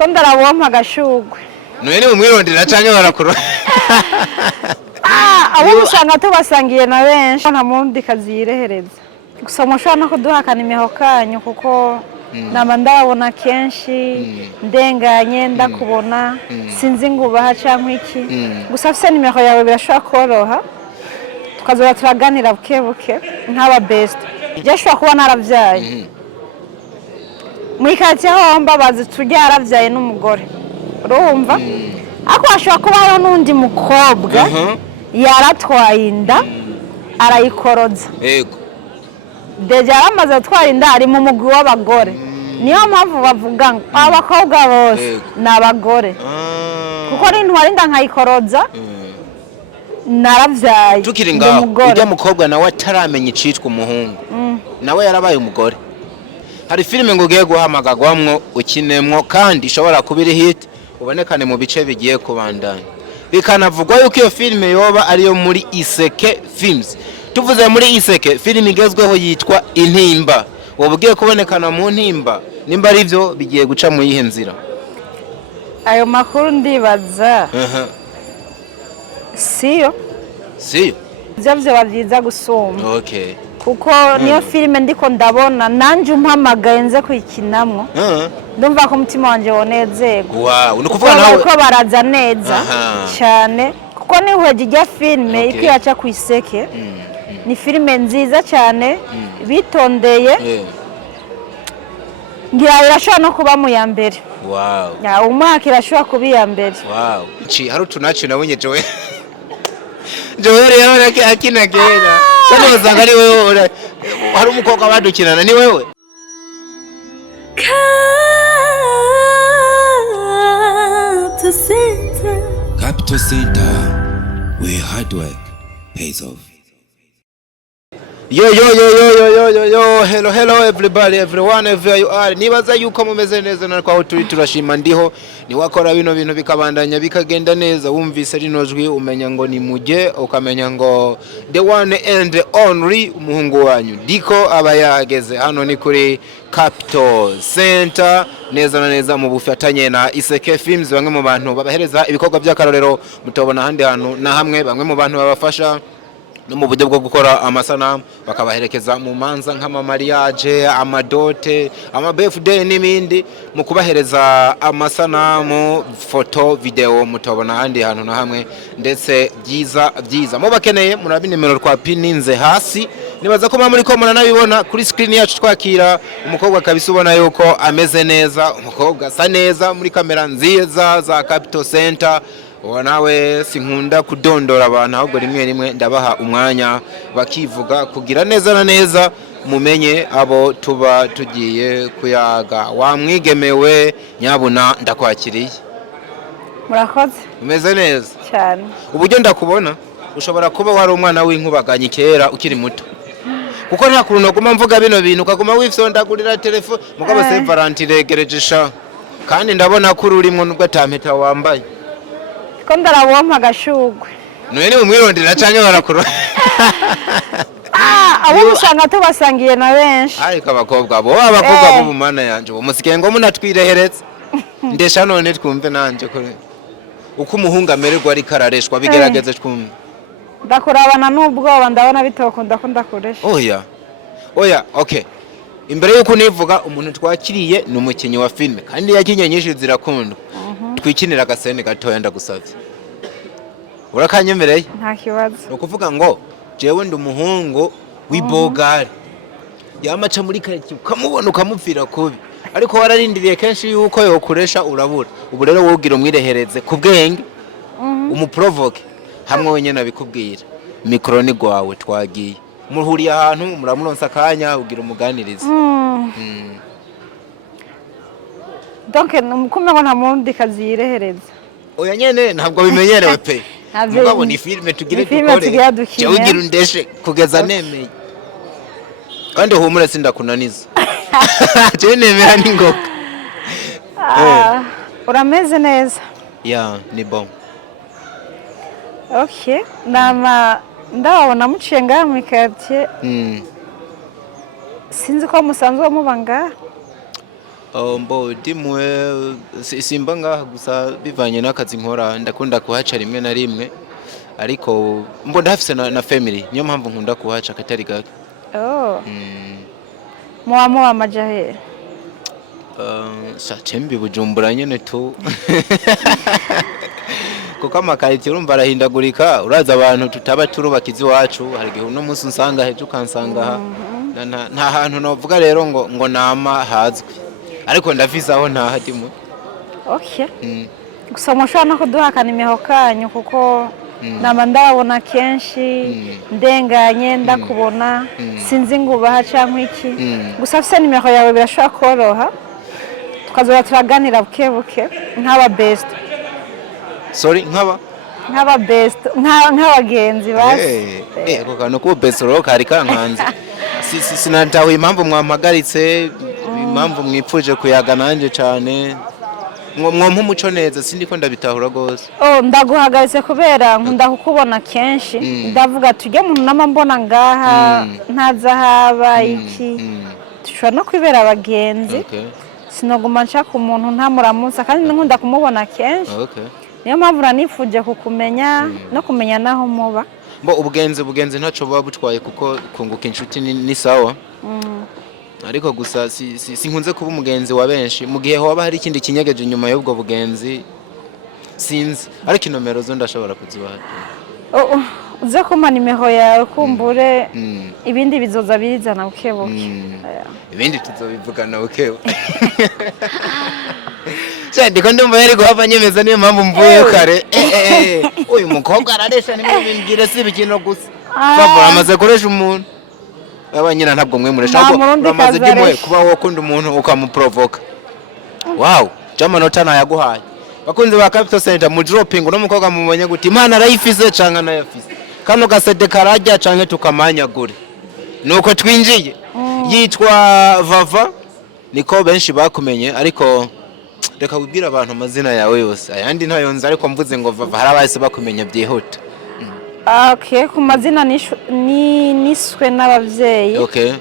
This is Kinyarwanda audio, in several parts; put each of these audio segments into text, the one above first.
ko ndarabompa agashugwe none umwirondera canke barakuru abo usanga tubasangiye na benshi nta mundi kazirehereza gusa mushobora no kuduhakana imiho kanyu kuko nama ndabona kenshi ndenganye ndakubona sinzi ngubaha cyangwa iki gusa afise nimero yawe birashobora koroha tukazoba turaganira buke buke nk'aba best byashobora kuba naravyaye muri katiya ho mbabazi turya yaravyaye n'umugore urumva ako ashobora kuba hariho n'undi mukobwa yaratwaye inda arayikoroza yego deja yaramaze atwara inda ari mu mugwi w'abagore niyo mpamvu bavuga ngo abakobwa bose ni abagore kuko n'intwara inda nkayikoroza naravyaye tukiri ngaho ujya mukobwa nawe ataramenya icitwa umuhungu nawe yarabaye umugore hari filime ngo ugiye guhamagagwamwo ukinemwo kandi ishobora kuba iri hit ubonekane mu bice bigiye kubandanya bikanavugwa yuko iyo filime yoba ariyo muri Iseke Films. Tuvuze muri Iseke filime igezweho yitwa Intimba, wowe ugiye kubonekana mu Ntimba nimba ari byo bigiye guca mu yihe nzira? Ayo makuru ndibaza siyo byo babyiza gusoma. Okay. Kuko niyo filime ndiko ndabona nanje umpamagaye nze kwikinamwo ndumva ko umutima wanje wonezego. Wow, nukuvuga nawe ko baraza neza cyane kuko ni hweje ijya filime ikiyaca ku Iseke ni filime nziza cyane bitondeye ngira irashobora no kuba mu ya mbere. Wow. Ya umwaka irashobora kuba ya mbere. Wow. Hari utunaci nabonye Joel yari akina kera. Kandi bazanga ari wewe hari umukobwa badukinana ni wewe. Capital Center, where hard work pays off. Yo, hello everybody, everyone, wherever you are. Nibaza yuko mumeze neza nariko aho turi turashima ndiho ni wakora bino bintu bikabandanya bikagenda neza wumvise rino jwi umenya ngo ni muje ukamenya ngo the one and only umuhungu wanyu diko aba yageze hano ni kuri Capital Center neza na neza mu bufatanye na Iseke Films bamwe mu bantu babahereza ibikorwa by'akarorero mutobona handi hantu na hamwe bamwe mu bantu babafasha no mu buryo bwo gukora amasanamu bakabaherekeza mu manza nk'ama mariage amadote ama birthday n'ibindi mu kubahereza amasanamu foto video mutobona handi hantu na hamwe ndetse byiza mu bakeneye murabi nimero kwa pininze hasi nibaza ko muri ko nabibona kuri screen yacu twakira umukobwa kabisa ubona yuko ameze neza umukobwa asa neza muri kamera nziza za Capital Center nawe sinkunda kudondora abantu ahubwo rimwe ndabaha umwanya bakivuga kugira neza na neza mumenye abo tuba tugiye kuyaga wamwigemewe nyabuna ndakwakiriye murakoze umeze neza cyane uburyo ndakubona ushobora kuba wari umwana w'inkubaganye kera ukiri muto kuko nta kuntu no guma mvuga bino bintu ukaguma wifyondagurira telefone mugabo se Valentine regereje sha kandi ndabona ko urimo nubwo atampeta wambaye ko ndarabompa agashugwe none umwirondera canke barakuru abo usanga tubasangiye na benshi ariko abakobwa bo mu mana yanje bo musike ngo munatwireheretse ndesha none twumve nanje ko uko umuhunga amererwa ari karareshwa bigerageze twumve ndakurabana n'ubwoba ndabona bitokunda ko ndakoresha oya okay imbere yuko nivuga umuntu twakiriye ni umukinyi wa filme kandi yakinye nyinshi zirakundwa twikinira agasene gatoya ndagusavye urakanyemereye nta kibazo ukuvuga ngo jewe ndi umuhungu w'ibogari yamaca muri kariki ukamubona ukamupfira kubi ariko wararindiriye kenshi yuko yokuresha urabura ubu rero wogira umwirehereze ku bwenge umuprovoke hamwe wenyene abikubwira mikro ni gwawe twagiye muhuriye ahantu muramuronsa kanya ugira umuganirize donc nukumwe ngo nta mundi kazirehereza oya nyene ntabwo bimenyerewe pe mugabo ni filme tugire dukore cyo ugira undeshe kugeza nemeye kandi humure sindakunaniza cyo nemera ningoka urameze neza ya ni bon okay ndabona muciye ngaha mu quartier sinzi ko musanzwe mubanga mbo dimwe simba ngaha gusa bivanye n'akazi nkora ndakunda kuhaca rimwe na rimwe ariko mbo ndafise na family niyo mpamvu nkunda kuhaca katari gake. muwa amajahe Chembi Bujumbura nyene tu kuko amakariti urumva arahindagurika uraza abantu tutaba turubakizi wacu hari gihe uno munsi nsanga hejo kansanga nta hantu novuga rero ngo nama hazwi ariko ndafise aho nta hadimu. Okay. Gusa mushobora no kuduhakana imiho kanyu kuko nama ndabona kenshi ndenganye ndakubona sinzi ngubaha canke iki gusa afise nimero yawe birashobora koroha tukazoba turaganira buke buke nk'aba best. Sorry nk'aba best nk'abagenzi basi ako kantu ko best ro kari kankanze sinatawe impamvu mwampagaritse impamvu mwipfuje kuyaga nanje cyane mwompa umuco neza sindiko ndabitahura gose. Ndaguhagaritse kubera nkunda kukubona kenshi ndavuga tujye muntu nama mbona ngaha ntaza haba iki tushobora no kwibera abagenzi sinoguma nshaka umuntu ntamuramutsa kandi nkunda kumubona kenshi niyo mpamvu nanifuje kukumenya no kumenya naho muba. Mbo ubugenzi ntaco buba butwaye kuko kunguka inshuti ni sawa ariko gusa sinkunze kuba umugenzi wa benshi mu gihe hoba hari ikindi kinyegeje nyuma y'ubwo bugenzi sinzi ariko inomero zo ndashobora kuzibaha. uze kumpa nimero yawe kumbure ibindi bizoza bizana bukebuke ibindi tuzobivugana bukebuke. Ndiko ndumva yari guhava nyemeza niyo mpamvu mvuye kare uyu mukobwa araresha nimwe bimbwire si bikino gusa bavura amaze kuresha umuntu abanyina ntabwo mwe muresha ahubwo uramaze dimwe kuba wokunda umuntu ukamuprovoka. Wow jamanota nayaguhaye bakunze ba Capital Center mu dropping no mukobwa mubonye guti imana arayifise canka nayafise kano gasede karajya canke tukamanyagure nuko twinjiye yitwa Vava niko benshi bakumenye ariko reka wibwira abantu amazina yawe yose ayandi ntayo nzi ariko mvuze ngo Vava harabahise bakumenya byihuta. Okay ku mazina niswe n'abavyeyi. Okay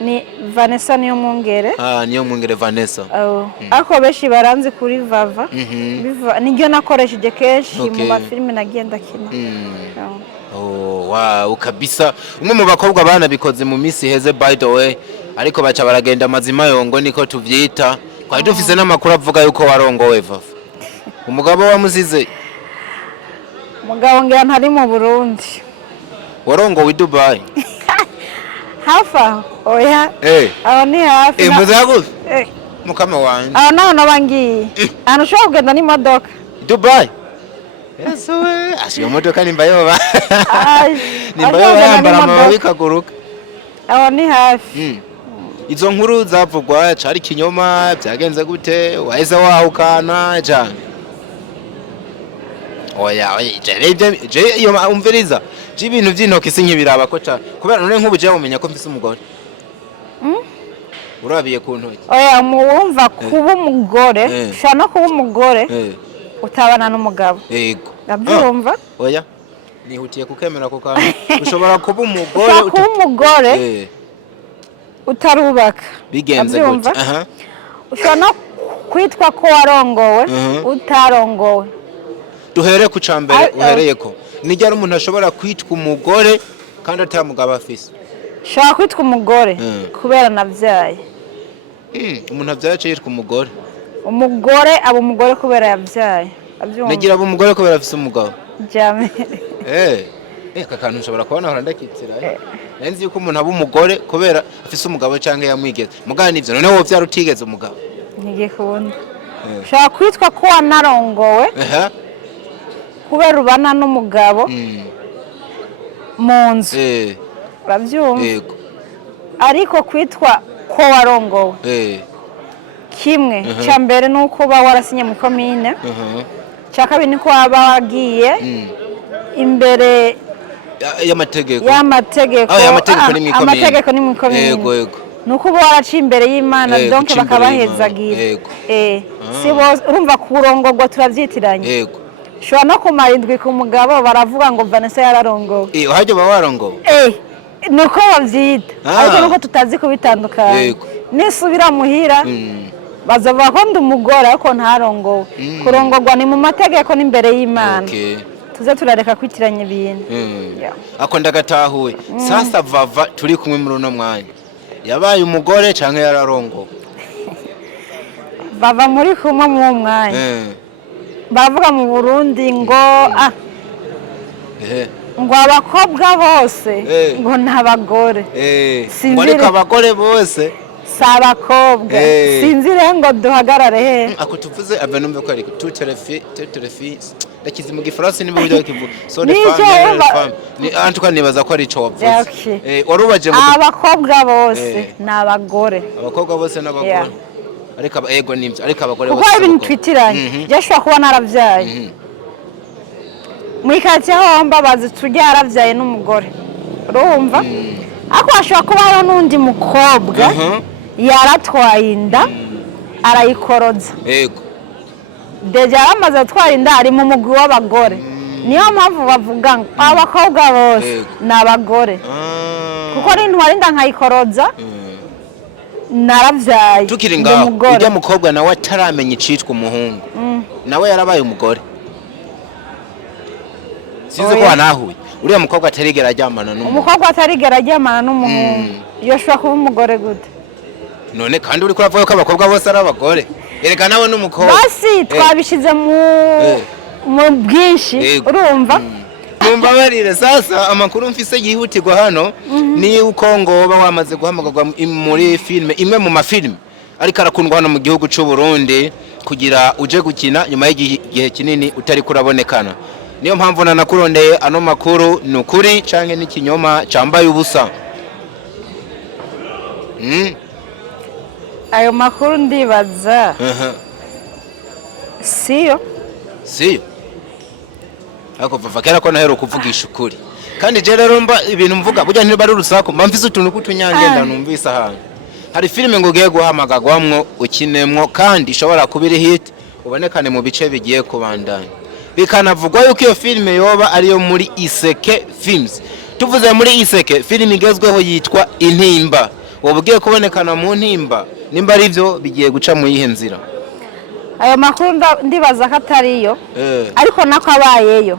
ni Vanessa niyo mwongere. Niyo mwongere Vanessa. Ako beshi baranze kuri Vava niryo nakoresheje keshi mu mafilme nagenda kina. Wow kabisa umwe mu bakobwa bana bikoze mu misi heze by the way ariko baca baragenda mazima yongo niko tuvyita kwa dufise n'amakuru avuga yuko warongowe Vava umugabo wamuzize. Mugabo ngira ntari mu Burundi. Warongowe Dubai. Hafa oya aho ni hafi muzaguze mukama wanje aho naho nabangiye ahantu ushobora kugenda n'imodoka Dubai. Yesu we asiyo modoka nimba yoba nimba yoba yambara amababi kaguruka aho ni hafi. Izo nkuru zavugwa cari kinyoma byagenze gute wahise wahukana cyane. Oya je iyo umviriza je ibintu by'intoki sinkibiraba ko cyane kubera none nk'ubuje umenya ko mfise umugore urabiye ku ntoki. Oya muwumva kuba umugore ushaka no kuba umugore utabana n'umugabo. Yego ndabyumva. Oya nihutiye kukemera ko kandi ushobora kuba umugore utarubaka bigenze gute. ushobora no kwitwa ko warongowe utarongowe. Duhere ku cambere uhereye ko nijya ari umuntu ashobora kwitwa umugore kandi atamugabo afise. Shaka kwitwa umugore kubera navyaye. Umuntu avyaye yitwa umugore. Umugore aba umugore kubera yavyaye. Nagira aba umugore kubera afise umugabo. Jame. Kakantu ushobora kubona hora ndakitsira. Nenzi yuko umuntu aba umugore kubera afise umugabo canke yamwigeze. Mugana nivyo none wo vyara utigeze umugabo. Ngiye kubona. Shaka kwitwa ko wanarongowe. Kubera ubana n'umugabo mu nzu urabyumva ariko kwitwa ko warongowe kimwe cya mbere ni uko uba warasinye muri komine cya kabiri ni ko waba wagiye imbere y'amategeko amategeko ni muri komine ni uko uba waraciye imbere y'Imana donc bakabahezagira si bose urumva kurongorwa turabyitiranye. Shwa no kumarindwi ku mugabo baravuga ngo Vanessa yararongowe. Hajye ba warongowe. Nuko bavyita. Ariko nuko tutazi kubitandukanye. Nisubira muhira bazavuga ko ndi umugore ariko ntarongowe kurongorwa ni mu mategeko n'imbere y'Imana tuze turareka kwitiranya ibintu ako ndagatahuye sasa Vava turi kumwe muri uno mwanya yabaye umugore canke yararongowe Vava muri kumwe mu mwanya bavuga mu Burundi ngo ngo abakobwa bose ngo ntabagore ngo abagore bose sabakobwa sinzire ngo duhagarare he ako tuvuze avenumve ko ariko tuterefi ndakizi mu gifaransa nibo byo kivuga so the femme ni antuka nibaza ko ari cyo wavuze warubaje mu abakobwa bose nabagore abakobwa bose nabagore ariko ego nibyo ariko abagore bose kuko ibintu twitiranye byashobora kuba naravyaye muri katiya ho mbabazi tujya yaravyaye n'umugore urumva ako ashobora kuba hari n'undi mukobwa yaratwaye inda arayikoroza yego deja yaramaze atwara inda ari mu mugwi w'abagore niyo mpamvu bavuga ngo abakobwa bose n'abagore kuko n'intwara inda nkayikoroza naravyaye tukiri ngaho ujya mukobwa nawe ataramenya icitwa umuhungu nawe yarabaye umugore sinzi ko wanahuye uriya mukobwa atarigera ajyamana n'umuhungu umukobwa atarigera ajyamana n'umuhungu yoshobora kuba umugore gute none kandi uri kuravuga ko abakobwa bose ari abagore ereka nawe n'umukobwa basi twabishize mu bwinshi urumva numva barire sasa amakuru mfise yihutirwa hano ni uko ngo ba wamaze guhamagarwa muri filme imwe mu mafilme ariko arakundwa hano mu gihugu cy'u Burundi kugira uje gukina nyuma y'igihe kinini utari kurabonekana niyo mpamvu nanakurondeye ano makuru nukuri canke n'ikinyoma cambaye ubusa ayo makuru ndibaza siyo ako Vava kera ko nahero kuvugisha ukuri kandi je rero mba ibintu mvuga burya ntibari urusako mba mfise utuntu kutunyange ndanumvisa hano hari filime ngo ugiye guhamagagwamwo ukinemwo kandi ishobora kubira hit ubonekane mu bice bigiye kubandanya bikanavugwa yuko iyo filime yoba ariyo muri Iseke Films tuvuze muri Iseke filime igezweho yitwa Intimba wobugiye kubonekana mu Ntimba nimba ari byo bigiye guca mu yihe nzira ayo makuru ndibaza ko atariyo ariko nako abayeyo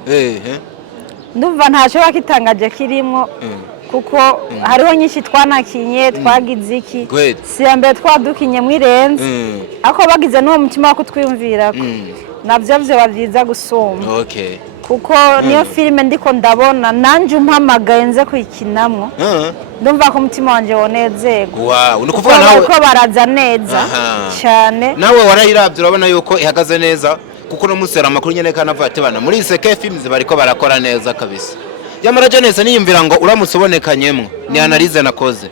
ndumva ntacyo bakitangaje kirimo kuko hariho nyinshi twanakinye twagize iki si ya mbere twadukinye mwirenze ariko bagize n'uwo mutima wo kutwiyumvira nabyo byo byiza gusumba kuko niyo filime ndiko ndabona nanje umpamagaye nze kuyikinamwo ndumva ko umutima wanje wonezerwa ni kuvuga nawe ko baraza neza cyane nawe warayiravye urabona yuko ihagaze neza kuko no musera amakuru nyene kanavuga ati bana muri Iseke Films bariko barakora neza kabisa yamara Janese niyumvira ngo uramutse ubonekanyemwo ni analyse nakoze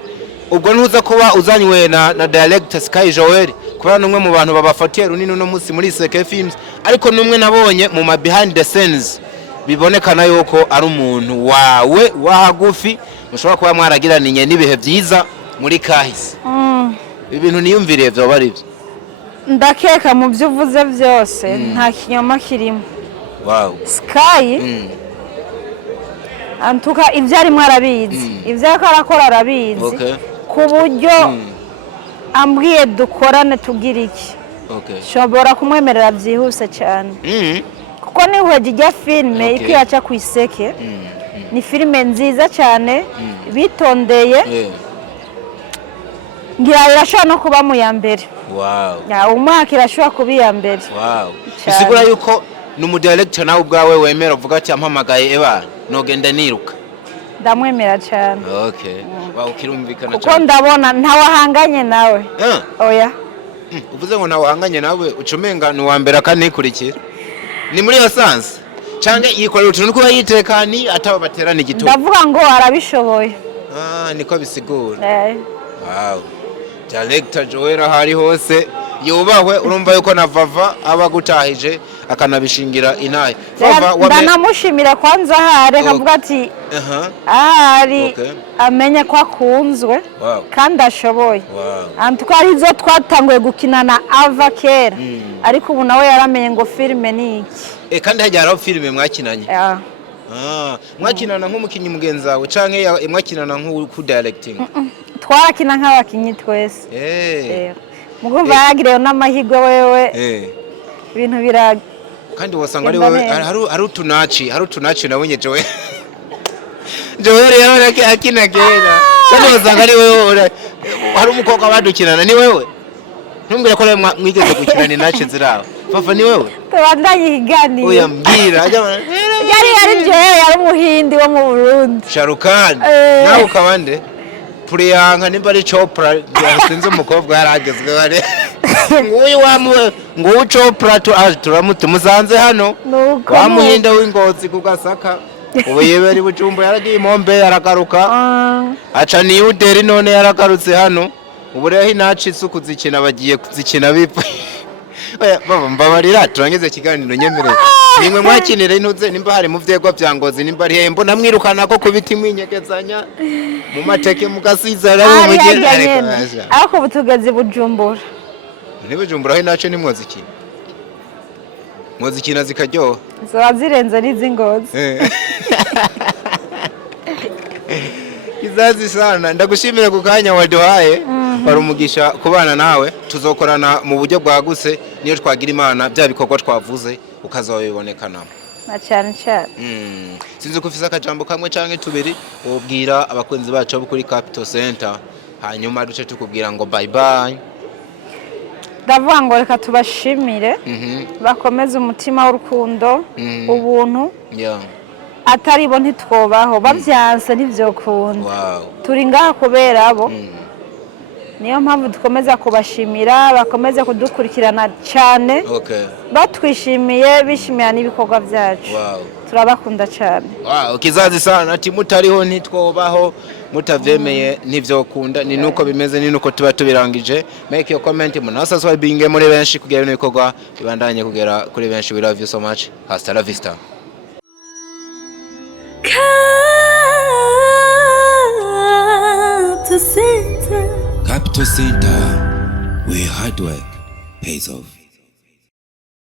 ubwo ntuza kuba uzanywe na director Sky Joel kubera numwe mu bantu babafatiye runini no musi muri Iseke Films ariko numwe nabonye mu ma behind the scenes bibonekana yuko ari umuntu wawe wahagufi mushobora kuba mwaragiraniye nibihe byiza muri kahise ibintu niyumviriye byo bari byo ndakeka mu byo uvuze byose nta kinyoma kirimo Sky antuka ibyo ari mwarabizi ibyo arakora arabizi ku buryo ambwiye dukorane tugira iki shobora kumwemerera byihuse cyane kuko niwe jya filime ikiyaca ku Iseke ni filime nziza cyane bitondeye ngira irashobora no kuba mu ya mbere umwaka irashobora kuba iya mbere bisigura yuko n'umudirector nawe ubwawe wemera uvuga ati ampamagaye eba nogenda niruka ndamwemera cyane ukirumvikana kuko ndabona ntawahanganye nawe oya uvuze ngo ntawahanganye nawe ucumenga n'uwa mbere akanikurikira ni muri iyo sanse cyangwa yikorera utuntu kuba yitekani ataba baterana igitugu ndavuga ngo arabishoboye niko bisigura director Joel ahari hose yubahwe urumva yuko na Vava aba gutahije akanabishingira inaye ndanamushimira kwanza ahari akavuga ati ahari amenye ko akunzwe kandi ashoboye antuka arizo twatanguye gukinana ava kera ariko ubu nawe yaramenye ngo filime ni iki kandi hajyaraho filime mwakinanye mwakinana nk'umukinnyi mugenzi wawe canke mwakinana nk'uku directing twarakina nk'abakinyi twese mugumva yagiriye n'amahirwe wewe ibintu bira kandi wasanga ari wowe hari utunaci nabonye Joel rero akina kera kandi wasanga ari wowe hari umukobwa badukinana ni wewe ntumbwira ko mwigeze gukirana inaci ziraho papa ni wewe tubandanye ikiganiro oya mbwira yari Joel yari umuhindi wo mu Burundi Sharukan nawe ukabande Priyanka nimba ari Chopra yasinze umukobwa yaragezwe bare nguyu Chopra turamutumusanze hano wamuhinda w'ingozi ku Gasaka ubu yebe ari Bujumbura yaragiye Mombe yaragaruka aca ni uderi none yaragarutse hano ubu rero inaci isuku zikina bagiye kuzikina bipfa baba mbabarira turangeze kiganiro nyemereye nimwe mwakinira intuze nimba hari mu vyegwa bya Ngozi nimba ari hembo namwirukana ko kubiti mwinyegezanya mu mateke mugasiza rabo mugenda ariko butugeze Bujumbura ni Bujumbura inaci ni mwozikina zikaryoha zoba zirenze n'izingozi Kizazi sana ndagushimira ku kanya waduhaye wari umugisha kubana nawe tuzokorana mu buryo bwaguse niyo twagira Imana bya bikorwa twavuze ukazabibonekana na cyane sinzi ko ufise akajambo kamwe canke tubiri ubwira abakunzi bacu bo kuri Capital Center hanyuma duce tukubwira ngo bye bye. Ndavuga ngo reka tubashimire bakomeze umutima w'urukundo ubuntu atari bo ntitwobaho bavyanse ntivyokunda turi ngaha kubera abo niyo mpamvu dukomeza kubashimira bakomeze kudukurikirana cyane batwishimiye bishimira n'ibikorwa byacu turabakunda cyane Kizazi sana ati mutariho ntitwobaho mutavyemeye ntivyokunda ni nuko bimeze ni nuko tuba tubirangije make your comment munasa swibinge muri benshi kugira ibikorwa bibandanye kugera kuri benshi. We love you so much. Hasta la vista. Capital Center, where hard work pays off.